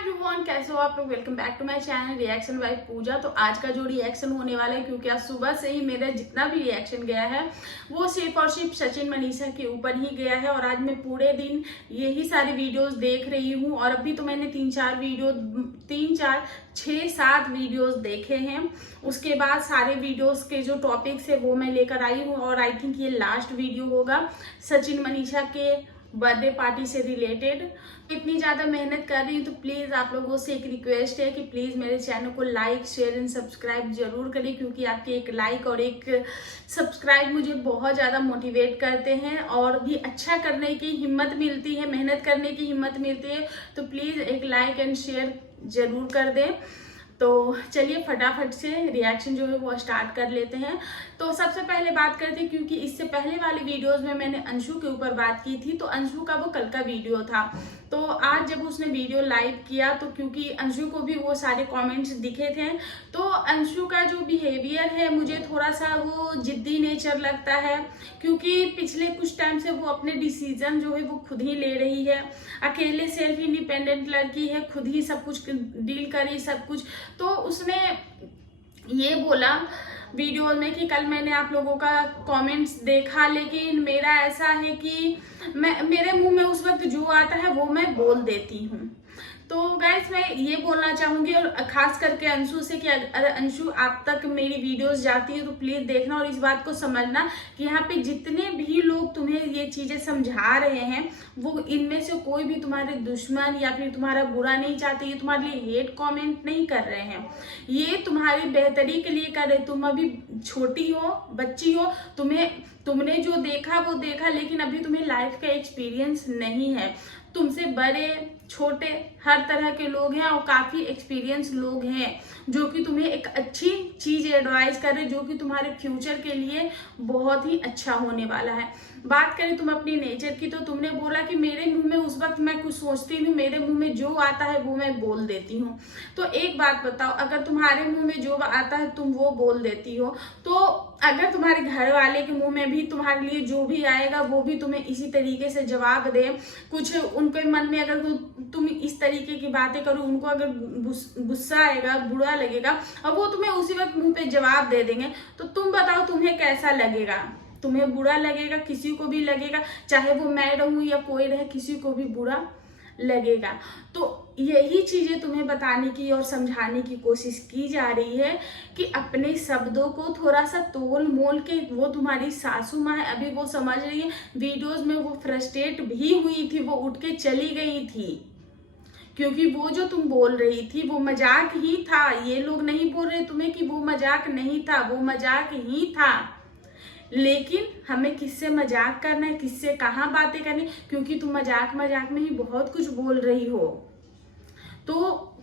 Everyone, कैसे हो आप लोग। Welcome back to my channel reaction by Pooja. तो आज का जो रिएक्शन होने वाला है, क्योंकि आज सुबह से ही मेरा जितना भी रिएक्शन गया है वो सिर्फ और सिर्फ सचिन मनीषा के ऊपर ही गया है। और आज मैं पूरे दिन यही सारी वीडियोस देख रही हूँ। और अभी तो मैंने 6-7 वीडियोस देखे हैं। उसके बाद सारे वीडियोस के जो टॉपिक्स है वो मैं लेकर आई हूँ। और आई थिंक ये लास्ट वीडियो होगा सचिन मनीषा के बर्थडे पार्टी से रिलेटेड। इतनी ज़्यादा मेहनत कर रही हूँ तो प्लीज़ आप लोगों से एक रिक्वेस्ट है कि प्लीज़ मेरे चैनल को लाइक, शेयर एंड सब्सक्राइब जरूर करें, क्योंकि आपके एक लाइक और एक सब्सक्राइब मुझे बहुत ज़्यादा मोटिवेट करते हैं और भी अच्छा करने की हिम्मत मिलती है, मेहनत करने की हिम्मत मिलती है। तो प्लीज़ एक लाइक एंड शेयर जरूर कर दें। तो चलिए फटाफट से रिएक्शन जो है वो स्टार्ट कर लेते हैं। तो सबसे पहले बात करते हैं, क्योंकि इससे पहले वाले वीडियोस में मैंने अंशु के ऊपर बात की थी। तो अंशु का वो कल का वीडियो था। तो आज जब उसने वीडियो लाइव किया तो क्योंकि अंशु को भी वो सारे कमेंट्स दिखे थे, तो अंशु का जो बिहेवियर है मुझे थोड़ा सा वो जिद्दी नेचर लगता है। क्योंकि पिछले कुछ टाइम से वो अपने डिसीजन जो है वो खुद ही ले रही है। अकेले सेल्फ इंडिपेंडेंट लड़की है, खुद ही सब कुछ डील करी सब कुछ। तो उसने ये बोला वीडियो में कि कल मैंने आप लोगों का कमेंट्स देखा, लेकिन मेरा ऐसा है कि मेरे मुंह में उस वक्त जो आता है वो मैं बोल देती हूँ। तो गाइस मैं ये बोलना चाहूंगी, और खास करके अंशु से, कि अगर अंशु आप तक मेरी वीडियोस जाती है तो प्लीज देखना और इस बात को समझना कि यहाँ पे जितने भी लोग तुम्हें ये चीजें समझा रहे हैं वो इनमें से कोई भी तुम्हारे दुश्मन या फिर तुम्हारा बुरा नहीं चाहते, ये तुम्हारे लिए हेट कमेंट नहीं कर रहे हैं, ये तुम्हारी बेहतरी के लिए कर रहे। तुम अभी छोटी हो, बच्ची हो, तुमने जो देखा वो देखा, लेकिन अभी तुम्हें लाइफ का एक्सपीरियंस नहीं है। तुमसे बड़े छोटे हर तरह के लोग हैं और काफी एक्सपीरियंस लोग हैं जो कि तुम्हें एक अच्छी चीज एडवाइस कर रहे, जो कि तुम्हारे फ्यूचर के लिए बहुत ही अच्छा होने वाला है। बात करें तुम अपनी नेचर की, तो तुमने बोला कि मेरे मुंह में उस वक्त मैं कुछ सोचती हूँ, मेरे मुंह में जो आता है वो मैं बोल देती हूँ। तो एक बात बताओ, अगर तुम्हारे मुंह में जो आता है तुम वो बोल देती हो, तो अगर तुम्हारे घर वाले के मुंह में भी तुम्हारे लिए जो भी आएगा वो भी तुम्हें इसी तरीके से जवाब दे, कुछ उनके मन में अगर तुम इस तरीके की बातें करो, उनको अगर गुस्सा आएगा, बुरा लगेगा और वो तुम्हें उसी वक्त मुंह पे जवाब दे देंगे, तो तुम बताओ तुम्हें कैसा लगेगा? तुम्हें बुरा लगेगा, किसी को भी लगेगा, चाहे वो मैं रहूं या कोई रहे, किसी को भी बुरा लगेगा। तो यही चीजें तुम्हें बताने की और समझाने की कोशिश की जा रही है कि अपने शब्दों को थोड़ा सा तोल मोल के, वो तुम्हारी सासू माँ है, अभी वो समझ रही है। वीडियोस में वो फ्रस्ट्रेट भी हुई थी, वो उठ के चली गई थी, क्योंकि वो जो तुम बोल रही थी वो मजाक ही था। ये लोग नहीं बोल रहे तुम्हें कि वो मजाक नहीं था, वो मजाक ही था। लेकिन हमें किससे मजाक करना है, किससे कहाँ बातें करनी, क्योंकि तुम मजाक में ही बहुत कुछ बोल रही हो। तो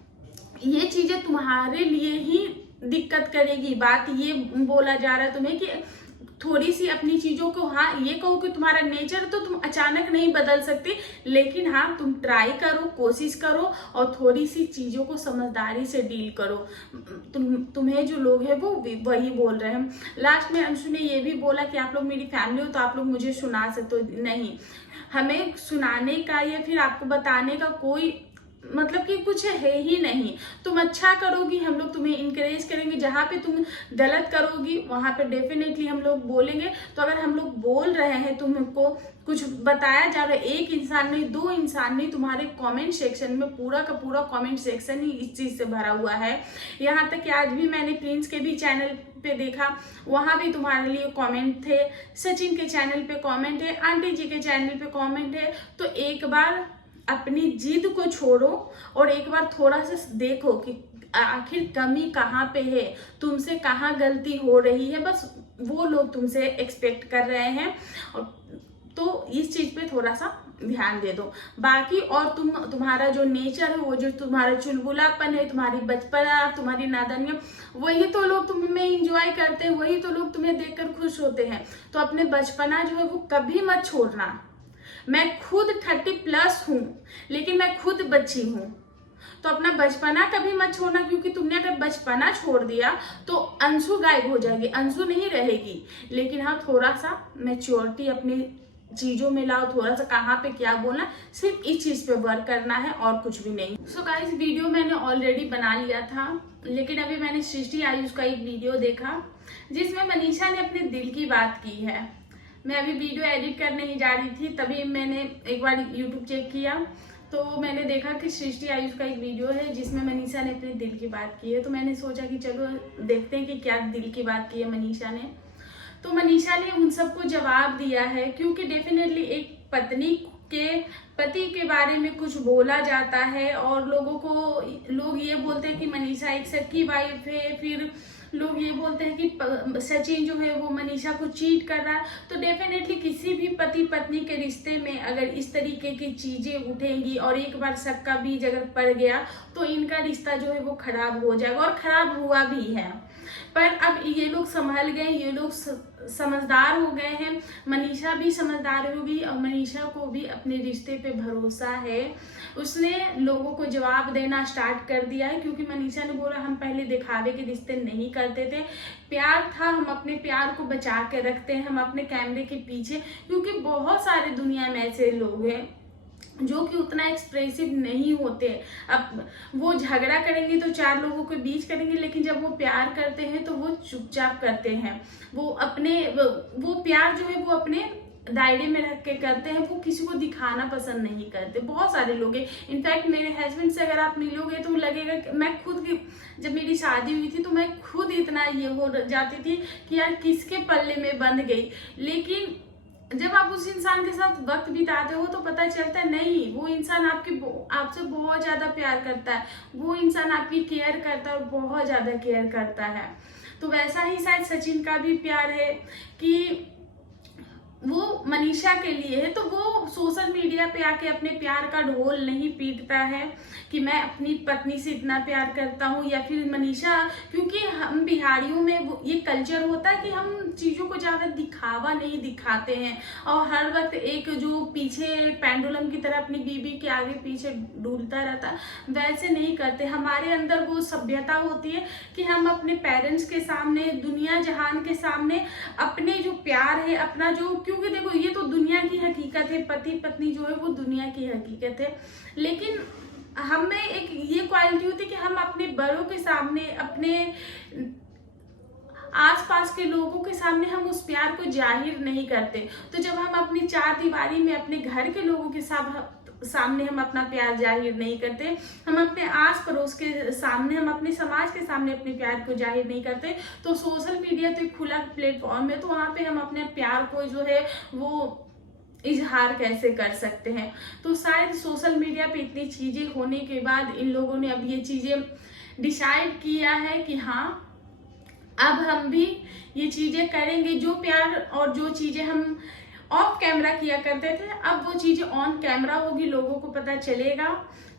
ये चीजें तुम्हारे लिए ही दिक्कत करेगी। बात ये बोला जा रहा है तुम्हें कि थोड़ी सी अपनी चीजों को, हाँ ये कहो कि तुम्हारा नेचर तो तुम अचानक नहीं बदल सकती, लेकिन हाँ तुम ट्राई करो, कोशिश करो और थोड़ी सी चीजों को समझदारी से डील करो। तुम्हें जो लोग हैं वो वही बोल रहे हैं। लास्ट में अंशु ने ये भी बोला कि आप लोग मेरी फैमिली हो तो आप लोग मुझे सुना सकते हो। नहीं, हमें सुनाने का या फिर आपको बताने का कोई मतलब कि कुछ है ही नहीं। तुम अच्छा करोगी, हम लोग तुम्हें इंकरेज करेंगे, जहाँ पे तुम गलत करोगी वहां पे डेफिनेटली हम लोग बोलेंगे। तो अगर हम लोग बोल रहे हैं, तुमको कुछ बताया जा रहा है, एक इंसान नहीं, 2 इंसान नहीं, तुम्हारे कमेंट सेक्शन में पूरा का पूरा कमेंट सेक्शन ही इस चीज से भरा हुआ है। यहाँ तक कि आज भी मैंने प्रिंस के भी चैनल पे देखा, वहां भी तुम्हारे लिए कमेंट थे, सचिन के चैनल पे कमेंट है, आंटी जी के चैनल पे कमेंट है। तो एक बार अपनी जिद को छोड़ो और एक बार थोड़ा सा देखो कि आखिर कमी कहाँ पे है, तुमसे कहाँ गलती हो रही है, बस वो लोग तुमसे एक्सपेक्ट कर रहे हैं। तो इस चीज पे थोड़ा सा ध्यान दे दो। बाकी और तुम्हारा जो नेचर है, वो जो तुम्हारा चुलबुलापन है, तुम्हारी बचपना, तुम्हारी नादानियां, वही तो लोग तुम्हें इंजॉय करते हैं, वही तो लोग तुम्हें देखकर खुश होते हैं। तो अपने बचपना जो है वो कभी मत छोड़ना। मैं खुद 30+ हूँ, लेकिन मैं खुद बच्ची हूँ, तो अपना बचपना कभी मत छोड़ना, क्योंकि तुमने अगर बचपना छोड़ दिया तो अंशु गायब हो जाएगी, अंशु नहीं रहेगी। लेकिन हाँ थोड़ा सा मैच्योरिटी अपनी चीजों में लाओ, थोड़ा सा कहाँ पे क्या बोलना, सिर्फ इस चीज पे वर्क करना है और कुछ भी नहीं। सो गाइस, वीडियो मैंने ऑलरेडी बना लिया था, लेकिन अभी मैंने सृष्टि आयुष का एक वीडियो देखा जिसमें मनीषा ने अपने दिल की बात की है। मैं अभी वीडियो एडिट करने ही जा रही थी, तभी मैंने एक बार यूट्यूब चेक किया तो मैंने देखा कि सृष्टि आयुष का एक वीडियो है जिसमें मनीषा ने अपने दिल की बात की है। तो मैंने सोचा कि चलो देखते हैं कि क्या दिल की बात की है मनीषा ने। तो मनीषा ने उन सबको जवाब दिया है, क्योंकि डेफिनेटली एक पत्नी के पति के बारे में कुछ बोला जाता है और लोग ये बोलते हैं कि मनीषा एक सच्ची वाइफ है, फिर लोग ये बोलते हैं कि सचिन जो है वो मनीषा को चीट कर रहा है। तो डेफिनेटली किसी भी पति पत्नी के रिश्ते में अगर इस तरीके की चीजें उठेंगी और एक बार शक का बीज अगर पड़ गया तो इनका रिश्ता जो है वो खराब हो जाएगा, और खराब हुआ भी है। पर अब ये लोग संभल गए, ये लोग समझदार हो गए हैं, मनीषा भी समझदार होगी और मनीषा को भी अपने रिश्ते पे भरोसा है। उसने लोगों को जवाब देना स्टार्ट कर दिया है, क्योंकि मनीषा ने बोला हम पहले दिखावे के रिश्ते नहीं करते थे, प्यार था, हम अपने प्यार को बचा के रखते हैं, हम अपने कैमरे के पीछे, क्योंकि बहुत सारे दुनिया में ऐसे लोग हैं जो कि उतना एक्सप्रेसिव नहीं होते। अब वो झगड़ा करेंगे तो चार लोगों के बीच करेंगे, लेकिन जब वो प्यार करते हैं तो वो चुपचाप करते हैं। वो प्यार जो है वो अपने दायरे में रख के करते हैं, वो किसी को दिखाना पसंद नहीं करते। बहुत सारे लोग हैं, इनफैक्ट मेरे हस्बैंड से अगर आप मिलोगे तो लगेगा कि मैं खुद की, जब मेरी शादी हुई थी तो मैं खुद इतना ये हो जाती थी कि यार किसके पल्ले में बंध गई। लेकिन जब आप उस इंसान के साथ वक्त बिताते हो तो पता चलता है नहीं, वो इंसान आपसे बहुत ज्यादा प्यार करता है, वो इंसान आपकी केयर करता है और बहुत ज्यादा केयर करता है। तो वैसा ही शायद सचिन का भी प्यार है कि वो मनीषा के लिए है, तो वो सोशल मीडिया पे आके अपने प्यार का ढोल नहीं पीटता है कि मैं अपनी पत्नी से इतना प्यार करता हूँ, या फिर मनीषा, क्योंकि हम बिहारियों में ये कल्चर होता है कि हम चीजों को ज्यादा दिखावा नहीं दिखाते हैं और हर वक्त एक जो पीछे पेंडुलम की तरह अपनी बीबी के आगे पीछे डूलता रहता, वैसे नहीं करते। हमारे अंदर वो सभ्यता होती है कि हम अपने पेरेंट्स के सामने, दुनिया जहान के सामने अपने जो प्यार है, अपना जो, क्योंकि देखो ये तो दुनिया की हकीकत है, पति पत्नी जो है वो दुनिया की हकीकत है, लेकिन हमें एक ये क्वालिटी होती है कि हम अपने बड़ों के सामने, अपने आसपास के लोगों के सामने हम उस प्यार को जाहिर नहीं करते। तो जब हम अपनी चार दीवारी में अपने घर के लोगों के सामने हम अपना प्यार जाहिर नहीं करते, हम अपने आस पड़ोस के सामने, हम अपने समाज के सामने अपने प्यार को जाहिर नहीं करते, तो सोशल मीडिया तो एक खुला प्लेटफॉर्म है, तो वहां पे हम अपने प्यार को जो है वो इजहार कैसे कर सकते हैं। तो शायद सोशल मीडिया पे इतनी चीजें होने के बाद इन लोगों ने अब ये चीजें डिसाइड किया है कि हाँ अब हम भी ये चीजें करेंगे, जो प्यार और जो चीजें हम ऑफ कैमरा किया करते थे अब वो चीजें ऑन कैमरा होगी, लोगों को पता चलेगा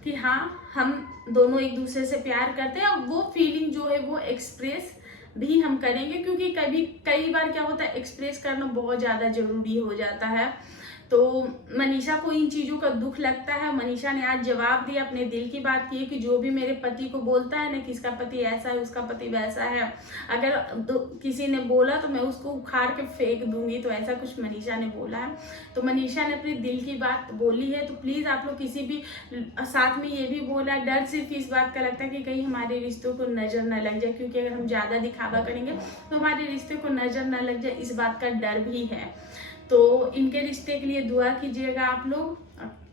कि हाँ हम दोनों एक दूसरे से प्यार करते हैं। और वो फीलिंग जो है वो एक्सप्रेस भी हम करेंगे, क्योंकि कई बार क्या होता है, एक्सप्रेस करना बहुत ज्यादा जरूरी हो जाता है। तो मनीषा को इन चीजों का दुख लगता है। मनीषा ने आज जवाब दिया, अपने दिल की बात की कि जो भी मेरे पति को बोलता है ना कि इसका पति ऐसा है, उसका पति वैसा है, अगर किसी ने बोला तो मैं उसको उखाड़ के फेंक दूंगी, तो ऐसा कुछ मनीषा ने बोला है। तो मनीषा ने अपने दिल की बात बोली है। तो प्लीज आप लोग किसी भी, साथ में ये भी बोला, डर सिर्फ इस बात का लगता है कि कहीं हमारे रिश्तों को नजर न लग जाए, क्योंकि अगर हम ज्यादा दिखावा करेंगे तो हमारे रिश्ते को नजर न लग जाए, इस बात का डर भी है। तो इनके रिश्ते के लिए दुआ कीजिएगा आप लोग,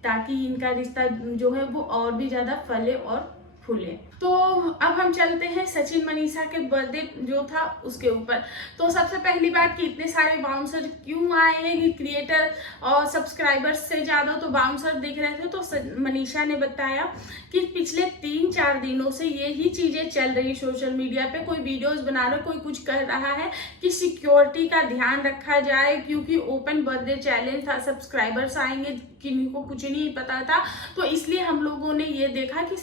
ताकि इनका रिश्ता जो है वो और भी ज्यादा फले और फूले। तो अब हम चलते हैं सचिन मनीषा के बर्थडे जो था उसके ऊपर। तो सबसे पहली बात कि इतने सारे बाउंसर क्यों आए हैं, कि क्रिएटर और सब्सक्राइबर्स से ज्यादा तो बाउंसर दिख रहे थे। तो मनीषा ने बताया कि पिछले 3-4 दिनों से यही चीजें चल रही सोशल मीडिया पे, कोई वीडियोस बना रहा, कोई कुछ कह रहा है कि सिक्योरिटी का ध्यान रखा जाए, क्योंकि ओपन बर्थडे चैलेंज था, सब्सक्राइबर्स आएंगे, किनको कुछ नहीं पता था। तो इसलिए हम लोगों ने ये देखा कि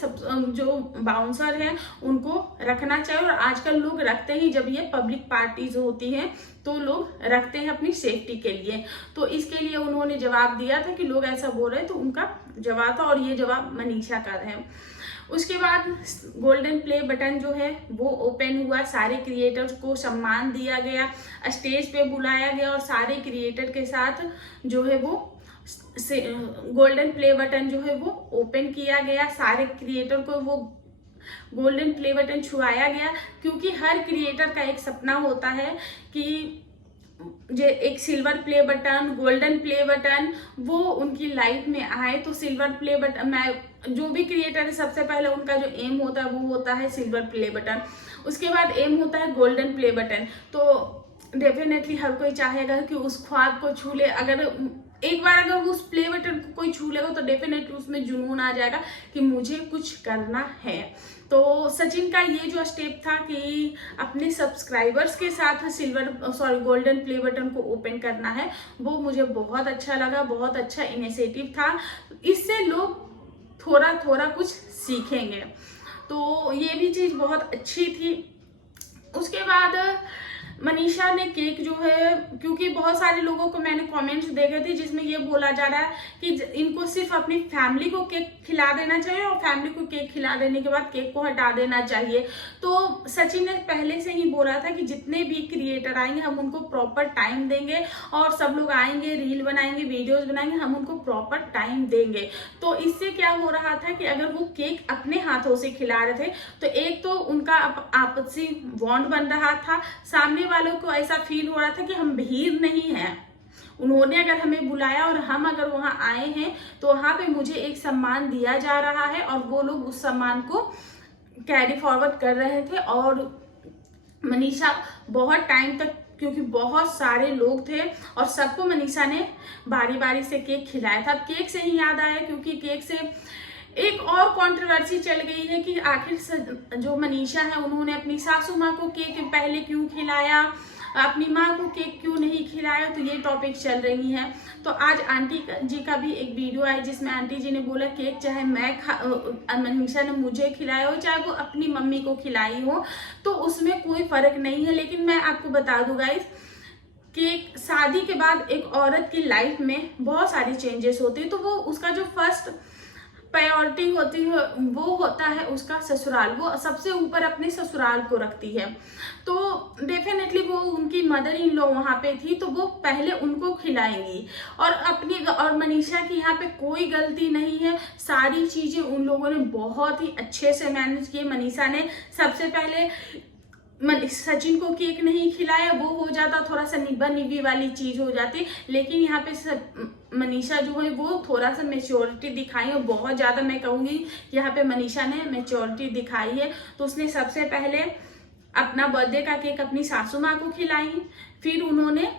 जो बाउंसर है उनको रखना चाहिए, और आजकल लोग रखते ही, जब ये पब्लिक पार्टीज होती हैं तो लोग रखते हैं अपनी सेफ्टी के लिए। तो इसके लिए उन्होंने जवाब दिया था कि लोग ऐसा बोल रहे हैं, तो उनका जवाब था, और ये जवाब मनीषा का है। उसके बाद गोल्डन प्ले बटन जो है वो ओपन हुआ, सारे क्रिएटर्स को सम्मान दिया गया, स्टेज पे बुलाया गया और सारे क्रिएटर के साथ जो है वो गोल्डन प्ले बटन जो है वो ओपन किया गया। सारे क्रिएटर को वो गोल्डन प्ले बटन छुआया गया, क्योंकि हर क्रिएटर का एक सपना होता है कि जो एक silver play button, golden play button वो उनकी लाइफ में आए। तो सिल्वर प्ले बटन, मैं जो भी क्रिएटर है सबसे पहले उनका जो एम होता है वो होता है सिल्वर प्ले बटन, उसके बाद एम होता है गोल्डन प्ले बटन। तो डेफिनेटली हर कोई चाहेगा कि उस ख्वाब को छू ले। अगर एक बार अगर उस प्ले बटन को कोई छू लेगा तो डेफिनेटली उसमें जुनून आ जाएगा कि मुझे कुछ करना है। तो सचिन का ये जो स्टेप था कि अपने सब्सक्राइबर्स के साथ गोल्डन प्ले बटन को ओपन करना है, वो मुझे बहुत अच्छा लगा, बहुत अच्छा इनिशिएटिव था। इससे लोग थोड़ा थोड़ा कुछ सीखेंगे, तो ये भी चीज़ बहुत अच्छी थी। उसके बाद मनीषा ने केक जो है, क्योंकि बहुत सारे लोगों को मैंने कमेंट्स देखे थे जिसमें ये बोला जा रहा है कि इनको सिर्फ अपनी फैमिली को केक खिला देना चाहिए और फैमिली को केक खिला देने के बाद केक को हटा देना चाहिए। तो सचिन ने पहले से ही बोला था कि जितने भी क्रिएटर आएंगे हम उनको प्रॉपर टाइम देंगे और सब लोग आएंगे, रील बनाएंगे, वीडियोज बनाएंगे, हम उनको प्रॉपर टाइम देंगे। तो इससे क्या हो रहा था कि अगर वो केक अपने हाथों से खिला रहे थे तो एक तो उनका आपसी बॉन्ड बन रहा था, सामने वालों को ऐसा फील हो रहा था कि हम भीड़ नहीं हैं, उन्होंने अगर हमें बुलाया और हम अगर वहां आए हैं तो वहां पे मुझे एक सम्मान दिया जा रहा है और वो लोग उस सम्मान को कैरी फॉरवर्ड कर रहे थे। और मनीषा बहुत टाइम तक, क्योंकि बहुत सारे लोग थे और सबको मनीषा ने बारी बारी से केक खिलाया था। केक से ही याद आया, क्योंकि केक से एक और कंट्रोवर्सी चल गई है कि आखिर जो मनीषा है उन्होंने अपनी सासू माँ को केक पहले क्यों खिलाया, अपनी माँ को केक क्यों नहीं खिलाया, तो ये टॉपिक चल रही है। तो आज आंटी जी का भी एक वीडियो है जिसमें आंटी जी ने बोला केक चाहे मनीषा ने मुझे खिलाया हो चाहे वो अपनी मम्मी को खिलाई हो तो उसमें कोई फर्क नहीं है। लेकिन मैं आपको बता दूं गाइस कि शादी के बाद एक औरत की लाइफ में बहुत सारी चेंजेस होती है, तो वो उसका जो फर्स्ट प्रायोरिटी होती है वो होता है उसका ससुराल, वो सबसे ऊपर अपने ससुराल को रखती है। तो डेफिनेटली वो उनकी मदर इन लॉ वहाँ पे थी तो वो पहले उनको खिलाएंगी और मनीषा की यहाँ पे कोई गलती नहीं है, सारी चीजें उन लोगों ने बहुत ही अच्छे से मैनेज किए। मनीषा ने सबसे पहले सचिन को केक नहीं खिलाया, वो हो जाता थोड़ा सा निब्बा निब्बी वाली चीज हो जाती, लेकिन यहाँ पे मनीषा जो है वो थोड़ा सा मेच्योरिटी दिखाई है, बहुत ज्यादा मैं कहूंगी यहाँ पे मनीषा ने मेच्योरिटी दिखाई है। तो उसने सबसे पहले अपना बर्थडे का केक अपनी सासू माँ को खिलाई, फिर उन्होंने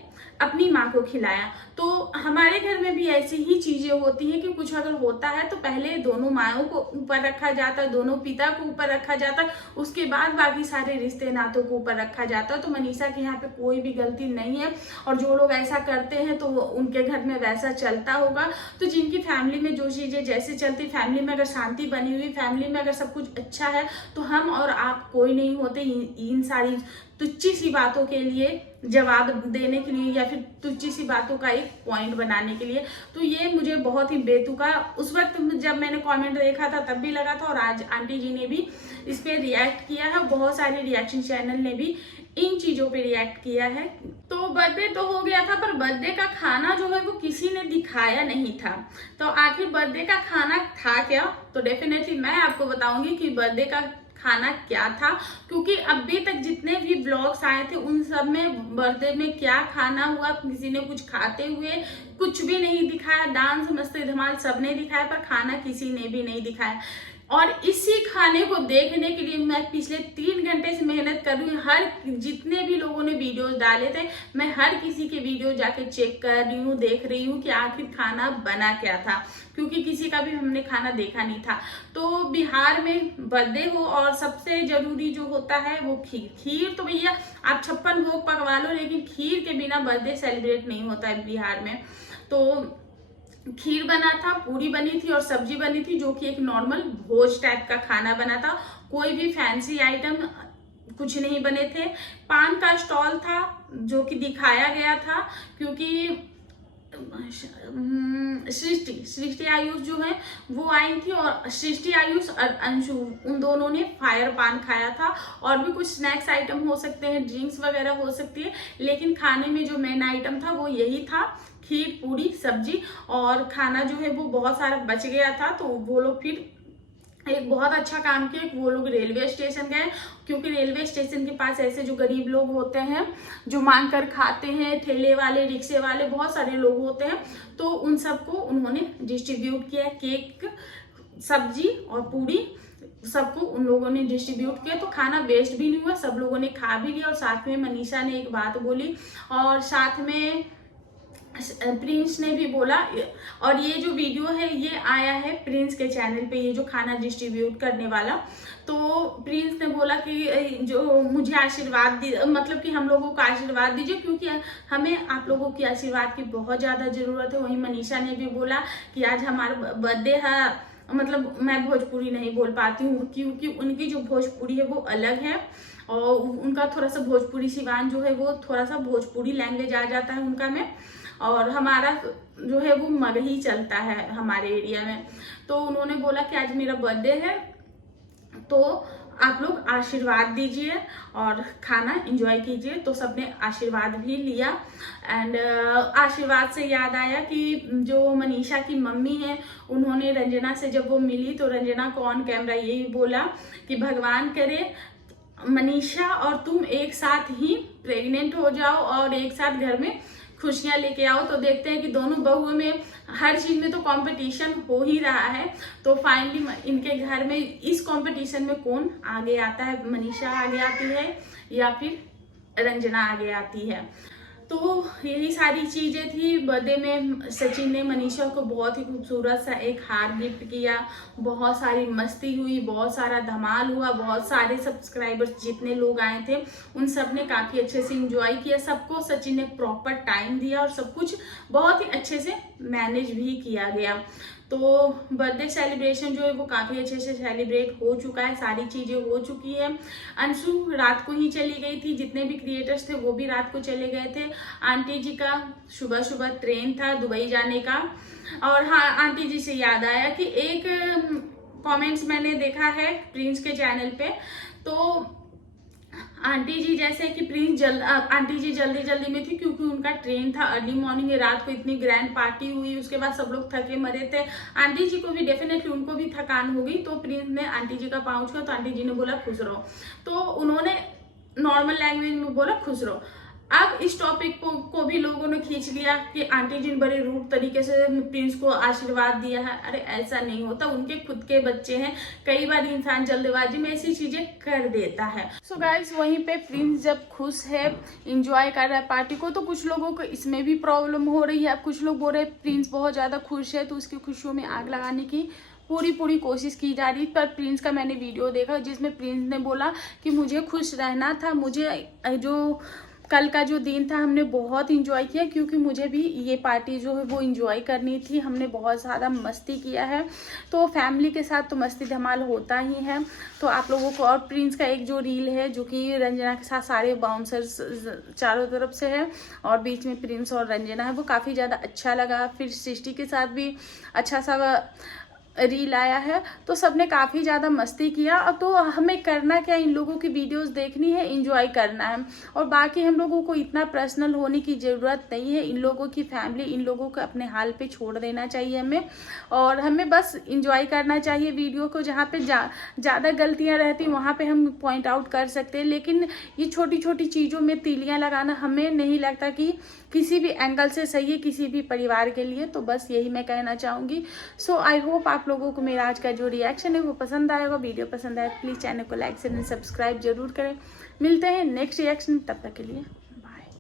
अपनी माँ को खिलाया। तो हमारे घर में भी ऐसी ही चीजें होती हैं कि कुछ अगर होता है तो पहले दोनों माँओं को ऊपर रखा जाता है, दोनों पिता को ऊपर रखा जाता है, उसके बाद बाकी सारे रिश्ते नातों को ऊपर रखा जाता है। तो मनीषा के यहाँ पे कोई भी गलती नहीं है और जो लोग ऐसा करते हैं तो उनके घर में वैसा चलता होगा। तो जिनकी फैमिली में जो चीजें जैसे चलती, फैमिली में अगर शांति बनी हुई, फैमिली में अगर सब कुछ अच्छा है तो हम और आप कोई नहीं होते इन सारी तुच्छी सी बातों के लिए जवाब देने के लिए या फिर तुच्छी सी बातों का एक पॉइंट बनाने के लिए। तो ये मुझे बहुत ही बेतुका उस वक्त जब मैंने कमेंट देखा था तब भी लगा था और आज आंटी जी ने भी इस पे रिएक्ट किया है, बहुत सारे रिएक्शन चैनल ने भी इन चीजों पे रिएक्ट किया है। तो बर्थडे तो हो गया था पर बर्थडे का खाना जो है वो किसी ने दिखाया नहीं था। तो आखिर बर्थडे का खाना था क्या, तो डेफिनेटली मैं आपको बताऊंगी कि बर्थडे का खाना क्या था, क्योंकि अभी तक जितने भी ब्लॉग्स आए थे उन सब में बर्थडे में क्या खाना हुआ, किसी ने कुछ खाते हुए कुछ भी नहीं दिखाया। डांस मस्ती धमाल सबने दिखाया पर खाना किसी ने भी नहीं दिखाया। और इसी खाने को देखने के लिए मैं पिछले 3 घंटे से मेहनत कर रही हूँ। हर जितने भी लोगों ने वीडियोस डाले थे मैं हर किसी के वीडियो जाके चेक कर रही हूँ, देख रही हूँ कि आखिर खाना बना क्या था, क्योंकि किसी का भी हमने खाना देखा नहीं था। तो बिहार में बर्थडे हो और सबसे जरूरी जो होता है वो खीर तो भैया आप 56 भोग पकवा लो, लेकिन खीर के बिना बर्थडे सेलिब्रेट नहीं होता है बिहार में। तो खीर बना था, पूरी बनी थी और सब्जी बनी थी, जो कि एक नॉर्मल भोज टाइप का खाना बना था। कोई भी फैंसी आइटम कुछ नहीं बने थे। पान का स्टॉल था जो कि दिखाया गया था, क्योंकि सृष्टि आयुष जो है वो आई थी, और सृष्टि आयुष और अंशु उन दोनों ने फायर पान खाया था। और भी कुछ स्नैक्स आइटम हो सकते हैं, ड्रिंक्स वगैरह हो सकती है, लेकिन खाने में जो मेन आइटम था वो यही था, खीर पूरी सब्जी। और खाना जो है वो बहुत सारा बच गया था, तो वो लोग फिर एक बहुत अच्छा काम किया, वो लोग रेलवे स्टेशन गए, क्योंकि रेलवे स्टेशन के पास ऐसे जो गरीब लोग होते हैं जो मांग कर खाते हैं, ठेले वाले, रिक्शे वाले, बहुत सारे लोग होते हैं, तो उन सबको उन्होंने डिस्ट्रीब्यूट किया, केक, सब्जी और पूरी सबको उन लोगों ने डिस्ट्रीब्यूट किया। तो खाना वेस्ट भी नहीं हुआ, सब लोगों ने खा भी लिया। और साथ में मनीषा ने एक बात बोली, और साथ में प्रिंस ने भी बोला। और ये जो वीडियो है ये आया है प्रिंस के चैनल पे, ये जो खाना डिस्ट्रीब्यूट करने वाला। तो प्रिंस ने बोला कि जो मुझे आशीर्वाद मतलब कि हम लोगों को आशीर्वाद दीजिए, क्योंकि हमें आप लोगों की आशीर्वाद की बहुत ज़्यादा ज़रूरत है। वहीं मनीषा ने भी बोला कि आज हमारा बर्थडे है, मतलब मैं भोजपुरी नहीं बोल पाती हूँ, क्योंकि उनकी जो भोजपुरी है वो अलग है, और उनका थोड़ा सा भोजपुरी सिवान जो है वो थोड़ा सा भोजपुरी लैंग्वेज आ जाता है उनका में, और हमारा जो है वो मगही चलता है हमारे एरिया में। तो उन्होंने बोला कि आज मेरा बर्थडे है, तो आप लोग आशीर्वाद दीजिए और खाना एंजॉय कीजिए। तो सबने आशीर्वाद भी लिया। एंड आशीर्वाद से याद आया कि जो मनीषा की मम्मी है, उन्होंने रंजना से जब वो मिली तो रंजना को ऑन कैमरा यही बोला कि भगवान करे मनीषा और तुम एक साथ ही प्रेग्नेंट हो जाओ और एक साथ घर में खुशियां लेके आओ। तो देखते हैं कि दोनों बहुओं में हर चीज में तो कंपटीशन हो ही रहा है, तो फाइनली इनके घर में इस कंपटीशन में कौन आगे आता है, मनीषा आगे आती है या फिर रंजना आगे आती है। तो यही सारी चीजें थी। बर्थडे में सचिन ने मनीषा को बहुत ही खूबसूरत सा एक हार गिफ्ट किया, बहुत सारी मस्ती हुई, बहुत सारा धमाल हुआ, बहुत सारे सब्सक्राइबर्स जितने लोग आए थे उन सब ने काफी अच्छे से एंजॉय किया। सबको सचिन ने प्रॉपर टाइम दिया और सब कुछ बहुत ही अच्छे से मैनेज भी किया गया। तो बर्थडे सेलिब्रेशन जो है वो काफ़ी अच्छे से सेलिब्रेट हो चुका है, सारी चीज़ें हो चुकी है। अंशु रात को ही चली गई थी, जितने भी क्रिएटर्स थे वो भी रात को चले गए थे। आंटी जी का सुबह सुबह ट्रेन था दुबई जाने का। और हाँ, आंटी जी से याद आया कि एक कमेंट्स मैंने देखा है प्रिंस के चैनल पे, तो आंटी जी जैसे कि आंटी जी जल्दी जल्दी में थी, क्योंकि उनका ट्रेन था अर्ली मॉर्निंग में, रात को इतनी ग्रैंड पार्टी हुई, उसके बाद सब लोग थके मरे थे। आंटी जी को भी डेफिनेटली उनको भी थकान हो गई। तो प्रिंस ने आंटी जी का पाँव छुआ, तो आंटी जी ने बोला खुश रहो, तो उन्होंने नॉर्मल लैंग्वेज में बोला खुश रहो। अब इस टॉपिक को भी लोगों ने खींच लिया कि आंटी जी ने बड़े रूड तरीके से प्रिंस को आशीर्वाद दिया है। अरे ऐसा नहीं होता, उनके खुद के बच्चे हैं, कई बार इंसान जल्दबाजी में ऐसी चीजें कर देता है। सो गाइस, वहीं पे प्रिंस जब खुश है, इंजॉय कर रहा है पार्टी को, तो कुछ लोगों को इसमें भी प्रॉब्लम हो रही है। अब कुछ लोग बोल रहे हैं प्रिंस बहुत ज्यादा खुश है तो उसकी खुशियों में आग लगाने की पूरी कोशिश की जा रही। पर प्रिंस का मैंने वीडियो देखा जिसमें प्रिंस ने बोला कि मुझे खुश रहना था, मुझे जो कल का जो दिन था हमने बहुत इंजॉय किया, क्योंकि मुझे भी ये पार्टी जो है वो इंजॉय करनी थी। हमने बहुत ज़्यादा मस्ती किया है, तो फैमिली के साथ तो मस्ती धमाल होता ही है। तो आप लोगों को, और प्रिंस का एक जो रील है जो कि रंजना के साथ सारे बाउंसर्स चारों तरफ से है और बीच में प्रिंस और रंजना है, वो काफ़ी ज़्यादा अच्छा लगा। फिर सृष्टि के साथ भी अच्छा सा रील आया है, तो सबने काफ़ी ज़्यादा मस्ती किया। तो हमें करना क्या, इन लोगों की वीडियोस देखनी है, एंजॉय करना है, और बाकी हम लोगों को इतना पर्सनल होने की ज़रूरत नहीं है। इन लोगों की फैमिली, इन लोगों को अपने हाल पे छोड़ देना चाहिए हमें, और हमें बस एंजॉय करना चाहिए वीडियो को। जहाँ पे ज़्यादा गलतियाँ रहती वहाँ पे हम पॉइंट आउट कर सकते हैं, लेकिन ये छोटी छोटी चीज़ों में तीलियाँ लगाना हमें नहीं लगता कि किसी भी एंगल से सही है किसी भी परिवार के लिए। तो बस यही मैं कहना चाहूँगी। सो आई होप आप लोगों को मेरा आज का जो रिएक्शन है वो पसंद आएगा। वीडियो पसंद आए प्लीज़ चैनल को लाइक शेयर एंड सब्सक्राइब जरूर करें। मिलते हैं नेक्स्ट रिएक्शन, तब तक के लिए।